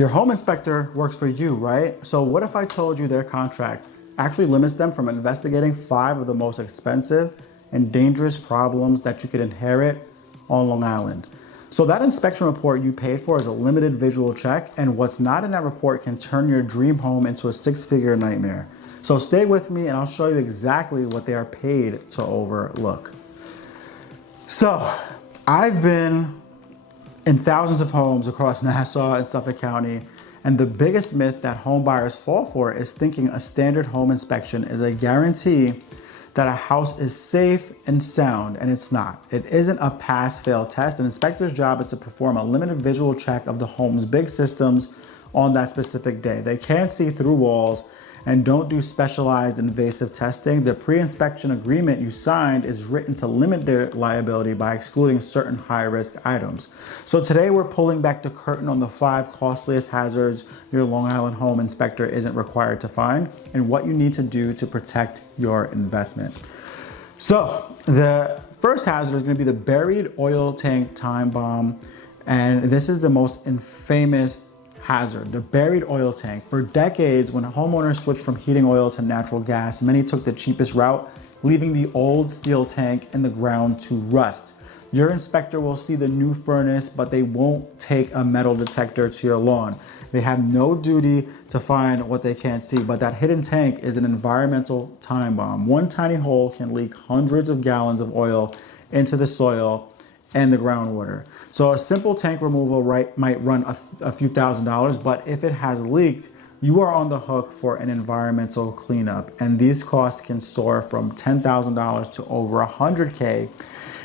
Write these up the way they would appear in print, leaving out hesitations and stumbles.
Your home inspector works for you, right? So what if I told you their contract actually limits them from investigating 5 of the most expensive and dangerous problems that you could inherit on Long Island? So that inspection report you paid for is a limited visual check, and what's not in that report can turn your dream home into a 6-figure nightmare. So stay with me and I'll show you exactly what they are paid to overlook. So I've been in thousands of homes across Nassau and Suffolk County, and the biggest myth that home buyers fall for is thinking a standard home inspection is a guarantee that a house is safe and sound, and it's not. It isn't a pass-fail test. An inspector's job is to perform a limited visual check of the home's big systems on that specific day. They can't see through walls and don't do specialized invasive testing. The pre-inspection agreement you signed is written to limit their liability by excluding certain high-risk items. So today we're pulling back the curtain on the 5 costliest hazards your Long Island home inspector isn't required to find and what you need to do to protect your investment. So the first hazard is going to be the buried oil tank time bomb, and this is the most infamous hazard, the buried oil tank. For decades, when homeowners switched from heating oil to natural gas, many took the cheapest route, leaving the old steel tank in the ground to rust. Your inspector will see the new furnace, but they won't take a metal detector to your lawn. They have no duty to find what they can't see, but that hidden tank is an environmental time bomb. One tiny hole can leak hundreds of gallons of oil into the soil and the groundwater. So a simple tank removal might run a few $1,000s, but if it has leaked, you are on the hook for an environmental cleanup. And these costs can soar from $10,000 to over $100K,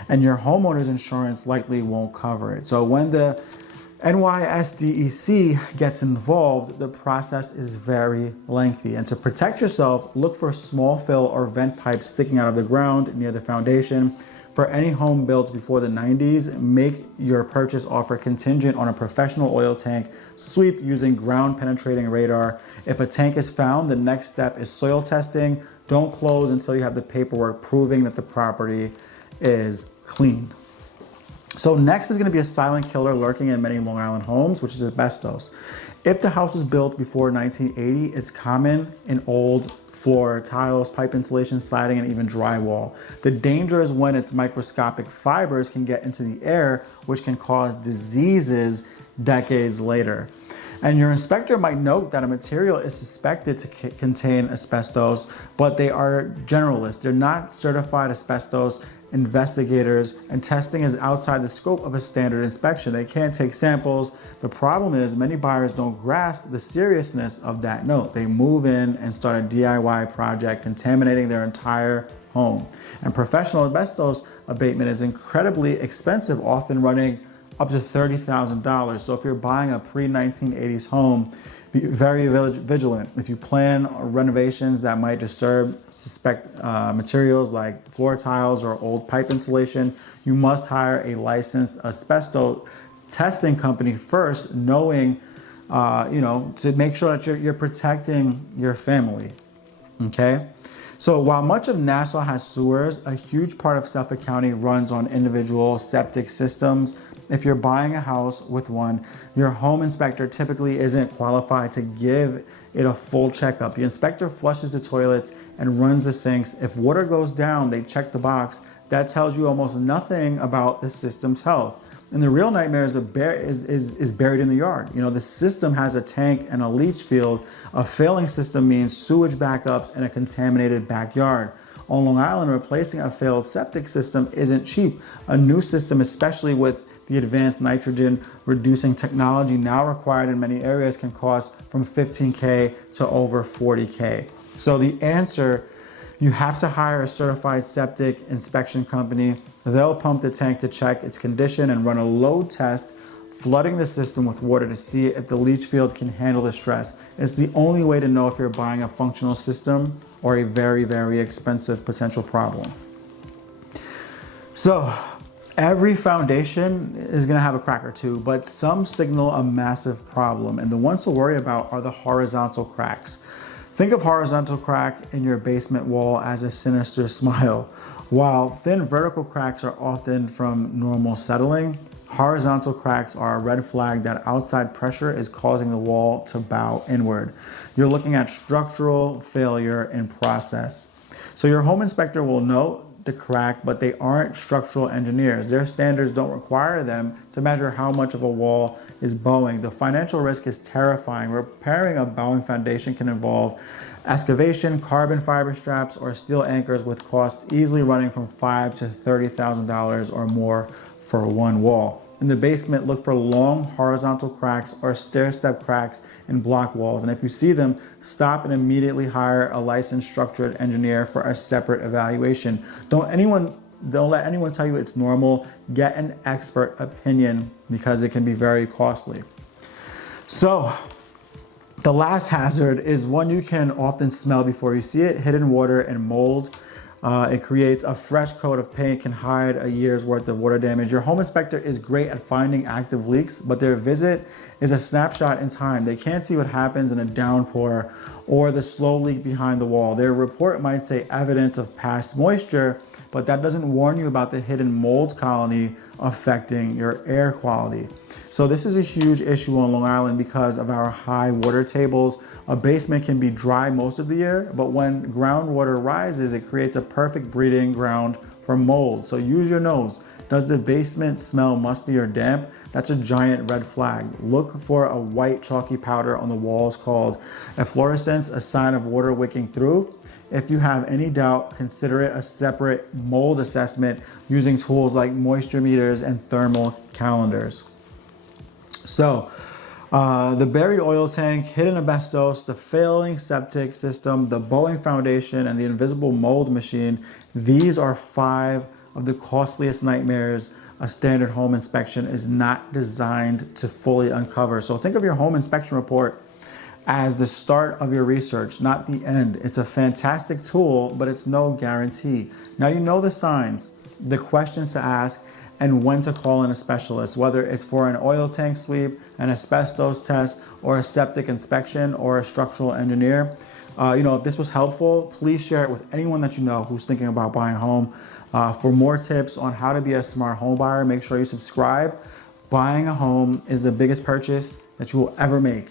and your homeowner's insurance likely won't cover it. So when the NYSDEC gets involved, the process is very lengthy. And to protect yourself, look for small fill or vent pipes sticking out of the ground near the foundation. For any home built before the 90s, make your purchase offer contingent on a professional oil tank sweep using ground penetrating radar. If a tank is found, the next step is soil testing. Don't close until you have the paperwork proving that the property is clean. So next is going to be a silent killer lurking in many Long Island homes, which is asbestos. If the house was built before 1980, it's common in old floor tiles, pipe insulation, siding, and even drywall. The danger is when its microscopic fibers can get into the air, which can cause diseases decades later. And your inspector might note that a material is suspected to contain asbestos, but they are generalists. They're not certified asbestos investigators, and testing is outside the scope of a standard inspection. They can't take samples. The problem is many buyers don't grasp the seriousness of that note. They move in and start a DIY project, contaminating their entire home. And professional asbestos abatement is incredibly expensive, often running up to $30,000. So if you're buying a pre-1980s home, be very vigilant. If you plan renovations that might disturb suspect materials like floor tiles or old pipe insulation, you must hire a licensed asbestos testing company first, knowing, to make sure that you're protecting your family, okay? So while much of Nassau has sewers, a huge part of Suffolk County runs on individual septic systems. If you're buying a house with one, your home inspector typically isn't qualified to give it a full checkup. The inspector flushes the toilets and runs the sinks. If water goes down, they check the box. That tells you almost nothing about the system's health. And the real nightmare is buried in the yard. You know, the system has a tank and a leach field. A failing system means sewage backups and a contaminated backyard. On Long Island, replacing a failed septic system isn't cheap. A new system, especially with the advanced nitrogen reducing technology now required in many areas, can cost from $15K to over $40K. So the answer, you have to hire a certified septic inspection company. They'll pump the tank to check its condition and run a load test, flooding the system with water to see if the leach field can handle the stress. It's the only way to know if you're buying a functional system or a very, very expensive potential problem. So every foundation is going to have a crack or two, but some signal a massive problem, and the ones to worry about are the horizontal cracks. Think of horizontal crack in your basement wall as a sinister smile. While thin vertical cracks are often from normal settling, Horizontal cracks are a red flag that outside pressure is causing the wall to bow inward. You're looking at structural failure in process. So your home inspector will note the crack, but they aren't structural engineers. Their standards don't require them to measure how much of a wall is bowing. The financial risk is terrifying. Repairing a bowing foundation can involve excavation, carbon fiber straps, or steel anchors, with costs easily running from $5,000 to $30,000 or more for one wall. In the basement, look for long horizontal cracks or stair-step cracks in block walls. And if you see them, stop and immediately hire a licensed structural engineer for a separate evaluation. Don't let anyone tell you it's normal. Get an expert opinion because it can be very costly. So the last hazard is one you can often smell before you see it: hidden water and mold. It creates a fresh coat of paint, can hide a year's worth of water damage. Your home inspector is great at finding active leaks, but their visit is a snapshot in time. They can't see what happens in a downpour or the slow leak behind the wall. Their report might say evidence of past moisture, but that doesn't warn you about the hidden mold colony affecting your air quality. So this is a huge issue on Long Island because of our high water tables. A basement can be dry most of the year, but when groundwater rises, it creates a perfect breeding ground for mold. So use your nose. Does the basement smell musty or damp? That's a giant red flag. Look for a white chalky powder on the walls called efflorescence, a sign of water wicking through. If you have any doubt, consider it a separate mold assessment using tools like moisture meters and thermal calendars. So, the buried oil tank, hidden asbestos, the failing septic system, the bowing foundation, and the invisible mold machine. These are 5 of the costliest nightmares a standard home inspection is not designed to fully uncover. So think of your home inspection report as the start of your research, not the end. It's a fantastic tool, but it's no guarantee. Now you know the signs, the questions to ask, and when to call in a specialist, whether it's for an oil tank sweep, an asbestos test, or a septic inspection, or a structural engineer. If this was helpful, please share it with anyone that you know who's thinking about buying a home. For more tips on how to be a smart home buyer, make sure you subscribe. Buying a home is the biggest purchase that you will ever make.